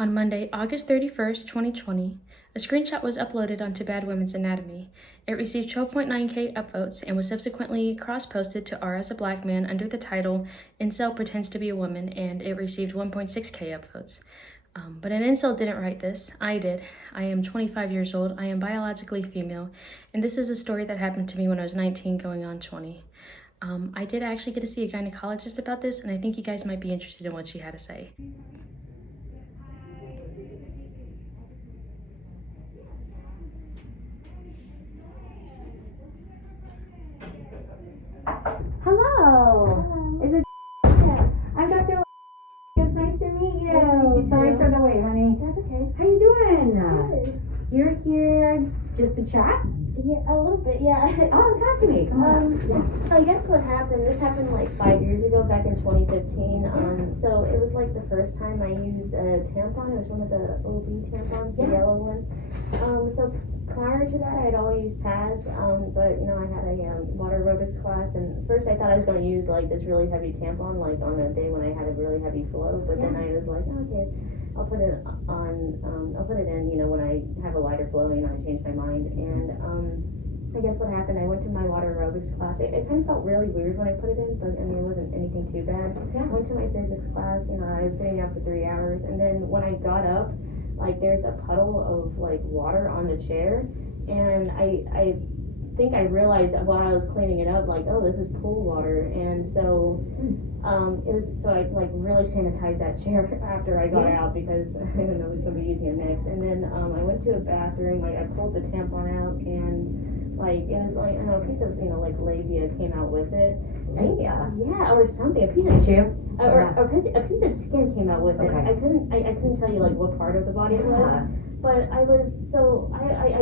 On Monday, August 31st, 2020, a screenshot was uploaded onto Bad Women's Anatomy. It received 12.9K upvotes and was subsequently cross-posted to R as a Black Man under the title Incel Pretends to be a Woman, and it received 1.6K upvotes. But an incel didn't write this. I did. I am 25 years old. I am biologically female, and this is a story that happened to me when I was 19 going on 20. I did actually get to see a gynecologist about this, and I think you guys might be interested in what she had to say. Hello. Hello. Is it? Yes. I'm Dr. It's nice to meet you. Nice to meet you Sorry too. for the wait, honey. That's okay. How you doing? Good. You're here just to chat? Yeah, a little bit, yeah. Oh, talk to me. Come on. So I guess what happened, this happened like 5 years ago, back in 2015. So it was like the first time I used a tampon. It was one of the OB tampons, the yellow one. So prior to that, I'd always used pads, but you know, I had a water aerobics class, and first I thought I was going to use like this really heavy tampon, like on a day when I had a really heavy flow, but then I was like, okay, I'll put it in, you know, when I have a lighter flow, you know, I changed my mind, and I guess what happened, I went to my water aerobics class. It kind of felt really weird when I put it in, but I mean, it wasn't anything too bad. I went to my physics class, you know, I was sitting down for 3 hours, and then when I got up, like there's a puddle of like water on the chair, and I think I realized while I was cleaning it up, like, oh, this is pool water, and so I like really sanitized that chair after I got out, because I didn't know I was going to be using it next. And then I went to a bathroom, like I pulled the tampon out, and like it was like, I don't know, a piece of, you know, like labia came out with it. Labia? Yeah, or something, a piece of Tissue? or a piece of skin came out with it. Okay. I couldn't tell you like what part of the body it was, but I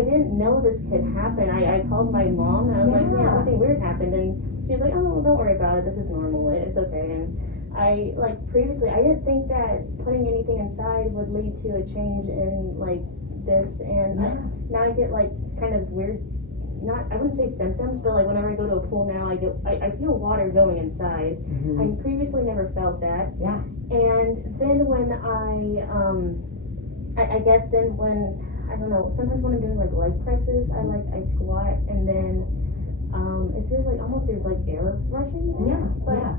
didn't know this could happen. I called my mom, and I was like, yeah, something weird happened, and she was like, oh, don't worry about it, this is normal, it's okay. And I, like, previously I didn't think that putting anything inside would lead to a change in like this, and now I get like kind of weird, I wouldn't say symptoms, but like whenever I go to a pool now, I feel water going inside. I previously never felt that. Yeah. And then when I guess then when, I don't know, sometimes when I'm doing like leg presses, I squat, and then it feels like almost there's like air rushing in.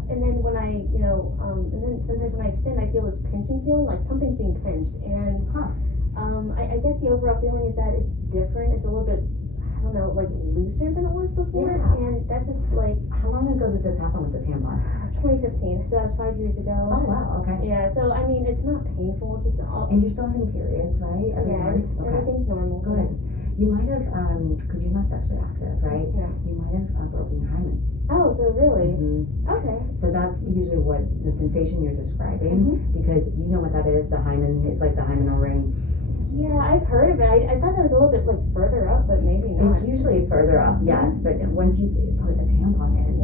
And then when I, you know, and then sometimes when I extend, I feel this pinching feeling, like something's being pinched. And I guess the overall feeling is that it's different. It's a little bit, I don't know, like looser than it was before, and that's just like. How long ago did this happen with the tampon? 2015, so that was 5 years ago. Oh wow, okay. Yeah, so I mean, it's not painful, it's just all. And you're still having periods, right? Everything's normal. Good. You might have, because you're not sexually active, right? Yeah. You might have broken your hymen. Oh, so really? Okay. So that's usually what the sensation you're describing, because you know what that is. The hymen, it's like the hymenal ring. Yeah, I've heard of it. I thought that was a little bit like further up, but maybe not. It's usually further up, yes, but once you put a tampon in,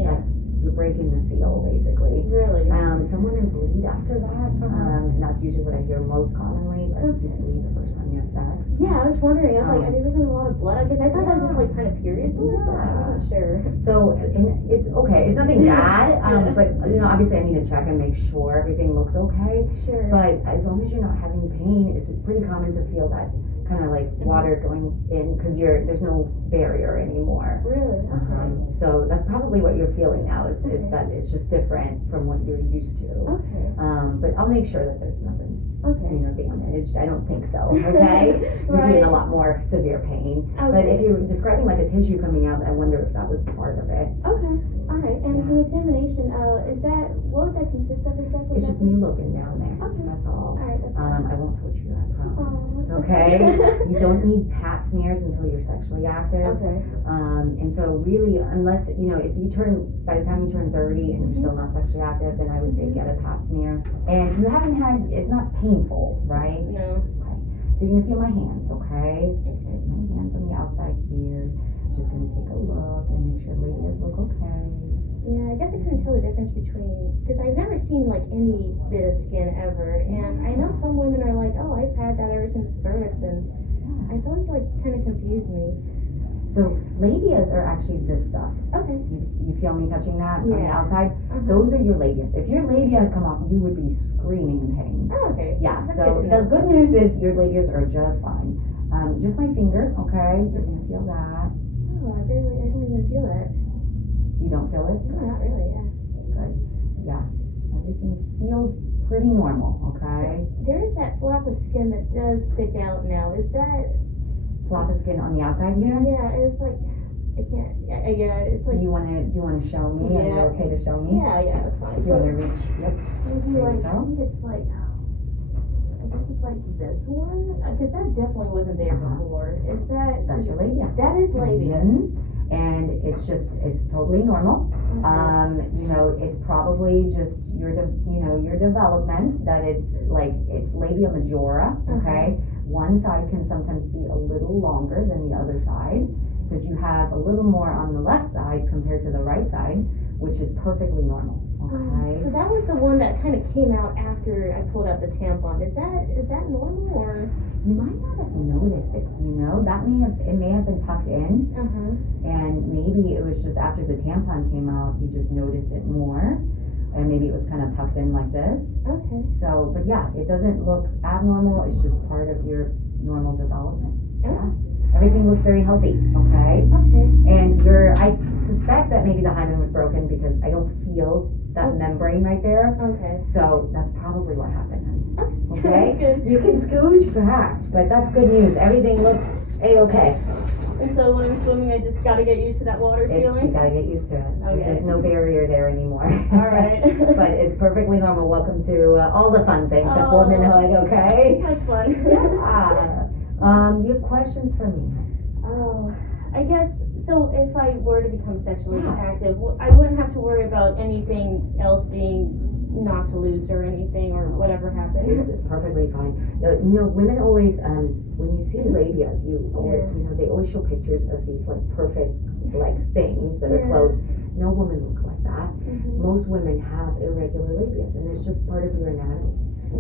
you're breaking the seal, basically. Really? Some women bleed after that, and that's usually what I hear most commonly, like you bleed the first time you have sex. Yeah, I was wondering. I was like, there wasn't a lot of blood, because I thought that was just like kind of period blood, but I wasn't sure. So, and it's okay. It's nothing bad, but you know, obviously I need to check and make sure everything looks okay. Sure. But as long as you're not having pain, it's pretty common to feel that kind of like water going in, because there's no barrier anymore. Really? Okay. So that's probably what you're feeling now, is that it's just different from what you're used to. Okay. But I'll make sure that there's nothing, you know, damaged. I don't think so. Okay. You'll be in a lot more severe pain. Okay. But if you're describing like a tissue coming out, I wonder if that was part of it. Okay. All right. And the examination, what would that consist of exactly? It's just me looking down there. Okay. That's all. All right. That's fine. I won't touch you, I promise. Oh, Okay. You don't need pap smears until you're sexually active. Okay. And so really, unless, you know, by the time you turn 30 and you're still not sexually active, then I would say get a pap smear. And you haven't it's not painful, right? No. Okay. So you're gonna feel my hands, okay? My hands on the outside here. Just gonna take a look and make sure labias look okay. Yeah, I guess I couldn't tell the difference between, because I've never seen like any bit of skin ever, and I know some women are like, oh, I've had that ever since birth, and it's always like kind of confused me. So labias are actually this stuff. Okay. You feel me touching that on the Yeah. outside? Those are your labias. If your labia had come off, you would be screaming in pain. Oh, okay. Yeah, That's so good to the know. good news is your labias are just fine. Just my finger, okay? You're gonna feel that. Oh, I don't even feel that. You don't feel it? No, not really, yeah. Good. Yeah. Everything feels pretty normal, okay? There is that flap of skin that does stick out now. Is that, Flap of skin on the outside here. yeah, it's like, I can't, yeah, it's Do like, you wanna show me? Are you Yeah. okay to show me? yeah, that's fine. Do you So wanna reach? Yep. maybe There you like, go. I think it's like, I guess it's like this one, because that definitely wasn't there before. Is that? That's your labia. That is labia. And it's totally normal. It's probably just your development that it's labia majora, okay? One side can sometimes be a little longer than the other side because you have a little more on the left side compared to the right side, which is perfectly normal, okay? So that was the one that kind of came out after I pulled out the tampon. Is that normal or? You might not have noticed it, it may have been tucked in, and maybe it was just after the tampon came out, you just noticed it more, and maybe it was kind of tucked in like this. Okay. So, but yeah, it doesn't look abnormal, it's just part of your normal development. Yeah. Everything looks very healthy, okay? Okay. And I suspect that maybe the hymen was broken because I don't feel that membrane right there. Okay. So that's probably what happened, honey. Okay. Okay? That's good. You can scooch back, but that's good news. Everything looks A-okay. And so when I'm swimming, I just gotta get used to that water You feeling? gotta get used to it. Okay. There's no barrier there anymore. All right. But it's perfectly normal. Welcome to all the fun things at Oh. womanhood, okay? That's fun. Yeah. You have questions for me? Oh, I guess, so if I were to become sexually Yeah. active, I wouldn't have to worry about anything else being knocked loose or anything or whatever happens. It's perfectly fine. Women always, when you see labias, they always show pictures of these perfect things that are Yeah. closed. No woman looks like that. Mhm. Most women have irregular labias, and it's just part of your anatomy.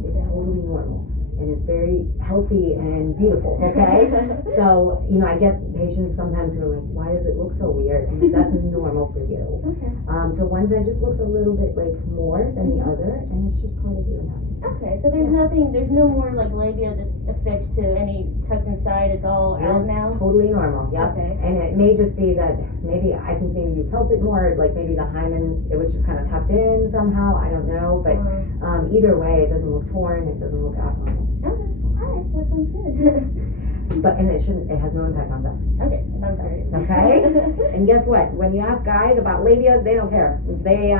It's Okay. totally normal, and it's very healthy and beautiful. Okay. So, I get patients sometimes who are like, why does it look so weird? And that's normal for you. Okay. So one side just looks a little bit more than the other, and it's just part of your anatomy. Okay, so there's no more labia just affixed to any tucked inside, it's all You're out now? Totally normal, yep. Okay. And it may just be that maybe you felt it more, maybe the hymen, it was just kind of tucked in somehow, I don't know, but either way, it doesn't look torn, it doesn't look abnormal. Okay, alright, that sounds good. And it has no impact on sex. Okay, sounds great. Okay? And guess what? When you ask guys about labias, they don't care. They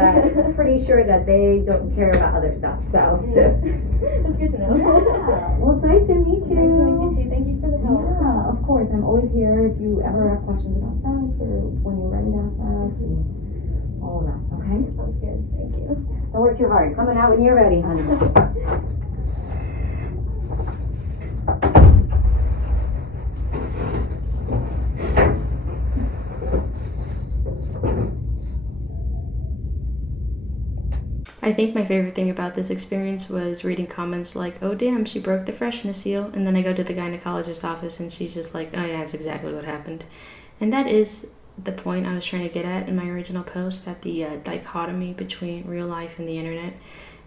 pretty sure that they don't care about other stuff. So That's good to know. yeah. Well, it's nice to meet you. Nice to meet you too. Thank you for the help. Yeah, of course. I'm always here if you ever have questions about sex or when you're ready to have sex and all of that. Okay? Sounds good. Thank you. Don't work too hard. Coming out when you're ready, honey. I think my favorite thing about this experience was reading comments like, oh damn, she broke the freshness seal, and then I go to the gynecologist office and she's just like, oh yeah, that's exactly what happened. And that is the point I was trying to get at in my original post, that the dichotomy between real life and the internet,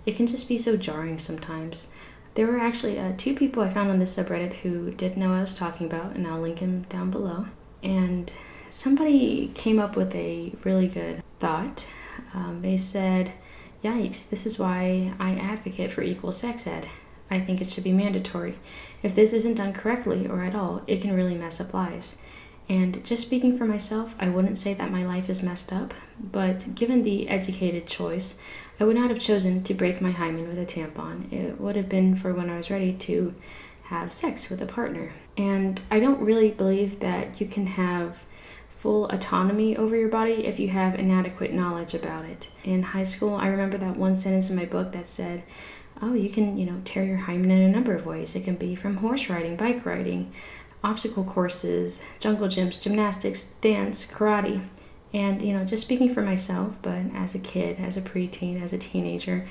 it can just be so jarring sometimes. There were actually 2 people I found on this subreddit who did know what I was talking about, and I'll link them down below. And somebody came up with a really good thought. They said, yikes, this is why I advocate for equal sex ed. I think it should be mandatory. If this isn't done correctly or at all, it can really mess up lives. And just speaking for myself, I wouldn't say that my life is messed up, but given the educated choice, I would not have chosen to break my hymen with a tampon. It would have been for when I was ready to have sex with a partner. And I don't really believe that you can have full autonomy over your body if you have inadequate knowledge about it. In high school, I remember that one sentence in my book that said, oh, you can, tear your hymen in a number of ways. It can be from horse riding, bike riding, obstacle courses, jungle gyms, gymnastics, dance, karate. And, just speaking for myself, but as a kid, as a preteen, as a teenager,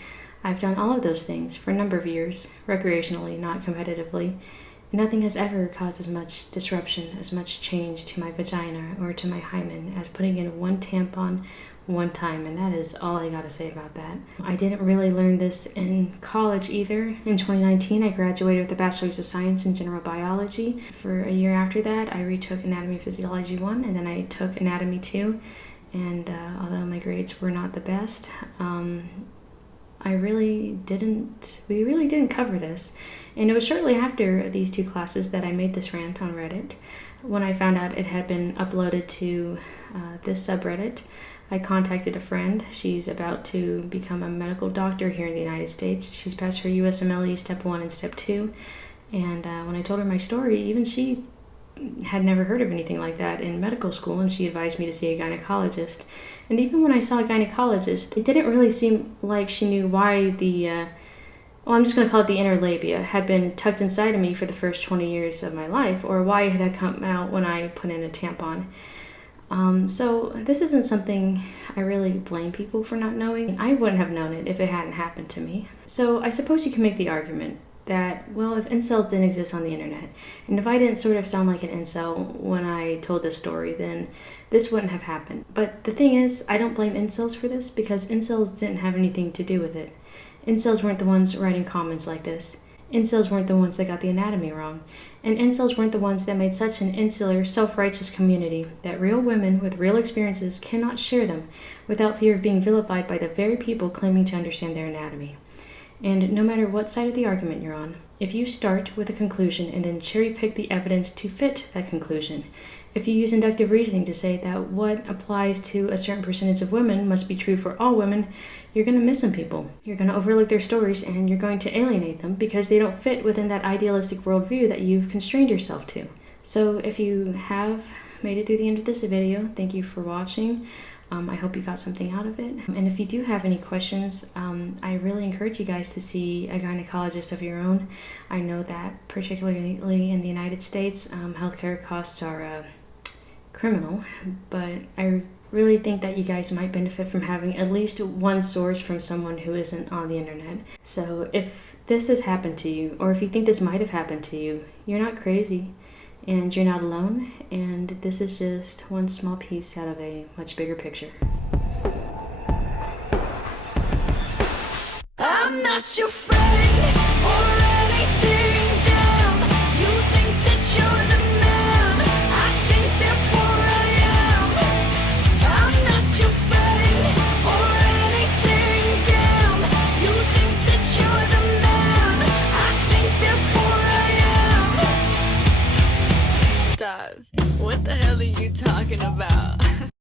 I've done all of those things for a number of years, recreationally, not competitively. Nothing has ever caused as much disruption, as much change to my vagina or to my hymen as putting in one tampon one time, and that is all I gotta say about that. I didn't really learn this in college either. In 2019, I graduated with a Bachelor's of Science in General Biology. For a year after that, I retook Anatomy and Physiology 1, and then I took Anatomy 2, and although my grades were not the best, we really didn't cover this. And it was shortly after these two classes that I made this rant on Reddit. When I found out it had been uploaded to this subreddit, I contacted a friend. She's about to become a medical doctor here in the United States. She's passed her USMLE Step 1 and Step 2. And when I told her my story, even she had never heard of anything like that in medical school, and she advised me to see a gynecologist. And even when I saw a gynecologist, it didn't really seem like she knew why I'm just going to call it the inner labia, had been tucked inside of me for the first 20 years of my life, or why it had come out when I put in a tampon. So this isn't something I really blame people for not knowing. I wouldn't have known it if it hadn't happened to me. So I suppose you can make the argument that, well, if incels didn't exist on the internet, and if I didn't sort of sound like an incel when I told this story, then this wouldn't have happened. But the thing is, I don't blame incels for this, because incels didn't have anything to do with it. Incels weren't the ones writing comments like this. Incels weren't the ones that got the anatomy wrong. And incels weren't the ones that made such an insular, self-righteous community that real women with real experiences cannot share them without fear of being vilified by the very people claiming to understand their anatomy. And no matter what side of the argument you're on, if you start with a conclusion and then cherry-pick the evidence to fit that conclusion, if you use inductive reasoning to say that what applies to a certain percentage of women must be true for all women, you're going to miss some people. You're going to overlook their stories, and you're going to alienate them because they don't fit within that idealistic worldview that you've constrained yourself to. So if you have made it through the end of this video, thank you for watching. I hope you got something out of it. And if you do have any questions, I really encourage you guys to see a gynecologist of your own. I know that particularly in the United States, healthcare costs are criminal, but I really think that you guys might benefit from having at least one source from someone who isn't on the internet. So if this has happened to you, or if you think this might have happened to you, you're not crazy. And you're not alone, and this is just one small piece out of a much bigger picture. I'm not your friend or anything.